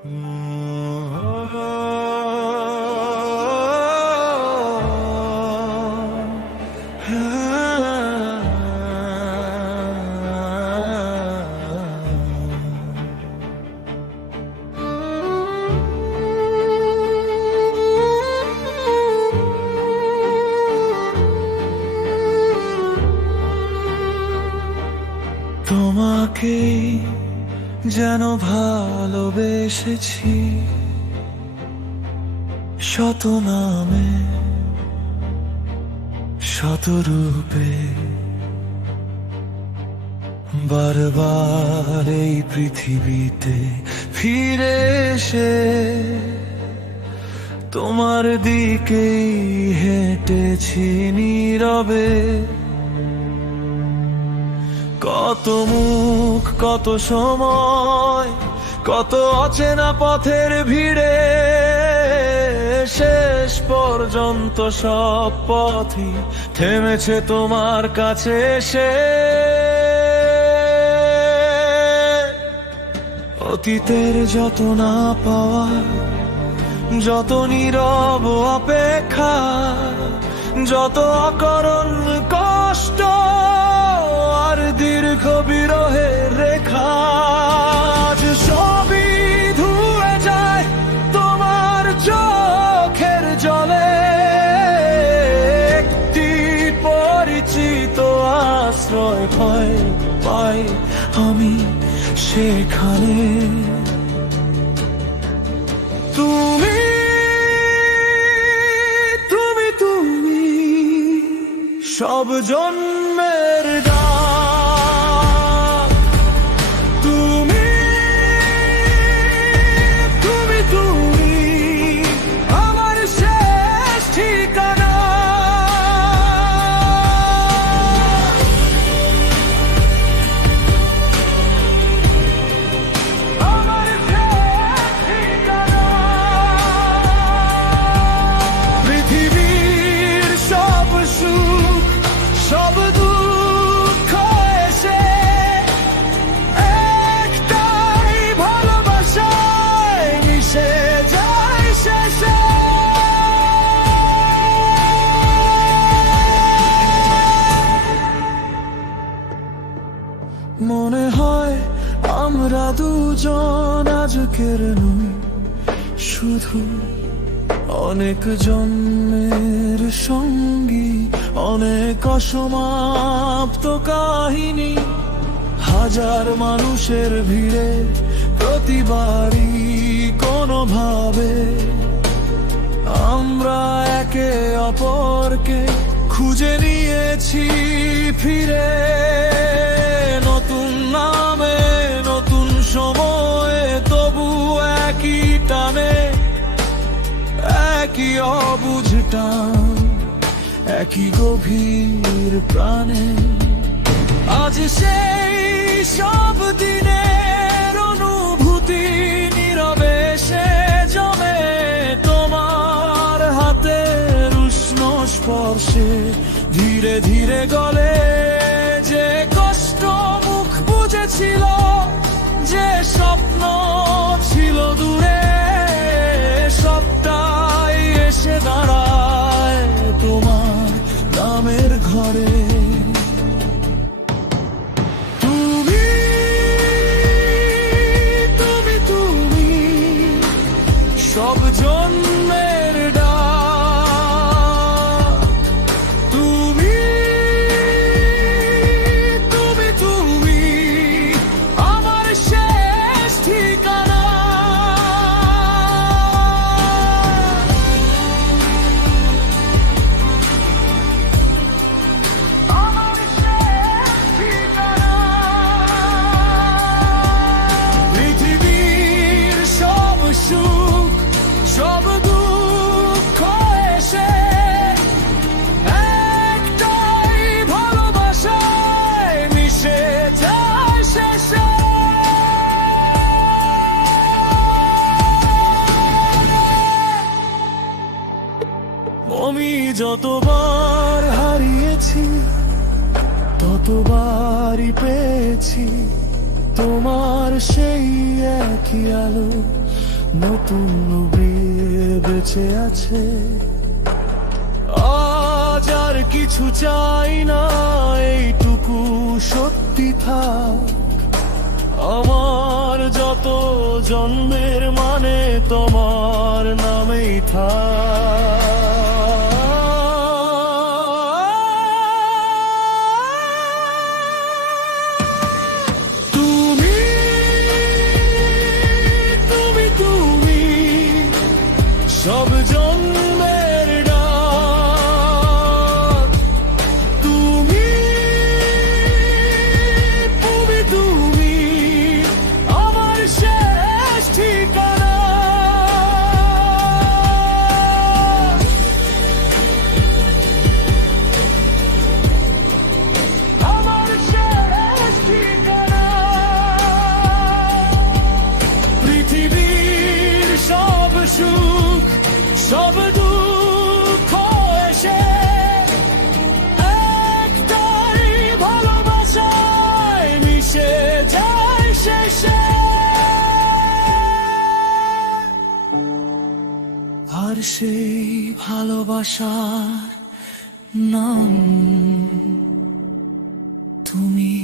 তোমাকে যেন ভালোবেসেছি শত নামে শত রূপে, বারবার এই পৃথিবীতে ফিরে এসে তোমার দিকেই হেঁটেছি নীরবে। কত মুখ, কত সময়, কত অচেনা পথের ভিড়ে, শেষ পর্যন্ত সব পথই থেমেছে তোমার কাছে এসে। অতীতের যত না পাওয়া, যত নীরব অপেক্ষা, যত অকারণ কষ্ট আর দীর্ঘ বিরহের রেখা, আজ সবই ধুয়ে যায় তোমার চোখের জলে। একটি পরিচিত আশ্রয় ভয় পাই আমি সেখানে। তুমি তুমি তুমি সব জন্মের ডাক। তুমি তুমি তুমি আমার শেষ ঠিকানা। আমার শেষ ঠিকানা। পৃথিবীর সব সুখ, সব দুঃখ এসে একটাই ভালোবাসায় মিশে যায় শেষে। মনে হয় আমরা দুজন আজকের নই, শুধু অনেক জন্মের সঙ্গী, অনেক অসমাপ্ত কাহিনী। হাজার মানুষের ভিড়ে প্রতিবারই কোনোভাবে আমরা একে অপরকে খুঁজে নিয়েছি ফিরে। নতুন নামে নতুন সময়ে তবু একই টানে, একই অবুঝ টান, একই গভীর প্রাণে। আজ সেই সব দিনের অনুভূতি নীরবে সে জমে তোমার হাতের উষ্ণ স্পর্শে ধীরে ধীরে গলে। যে কষ্ট মুখ বুঝেছিল, যে স্বপ্ন ছিল দূরে, সবটাই এসে দাঁড়ায় তোমার নামের ঘরে। তুমি তুমি তুমি সব জন্মের ডাক। তুমি তুমি তুমি আমার শেষ ঠিকানা। আমার শেষ ঠিকানা। পৃথিবীর সব সুখ, সব দুঃখ এসে একটাই ভালোবাসায় মিশে যায় শেষে। আমি যতবার হারিয়েছি, ততবারই পেয়েছি তোমার সেই একই আলো, নতুন বেঁচে আছে। আজ আর কিছু চাই না, এইটুকু সত্যি থাক। আমার যত জন্মের মানে তোমার নামেই থাক। তুমি তুমি তুমি সব জন্মের ডাক। তুমি তুমি তুমি আমার শেষ ঠিকানা। আমার শেষ ঠিকানা। পৃথিবীর সব সুখ সব দুঃখ এসে একটাই ভালোবাসায় মিশে যায় শেষে। আর সেই ভালোবাসার নাম তুমি।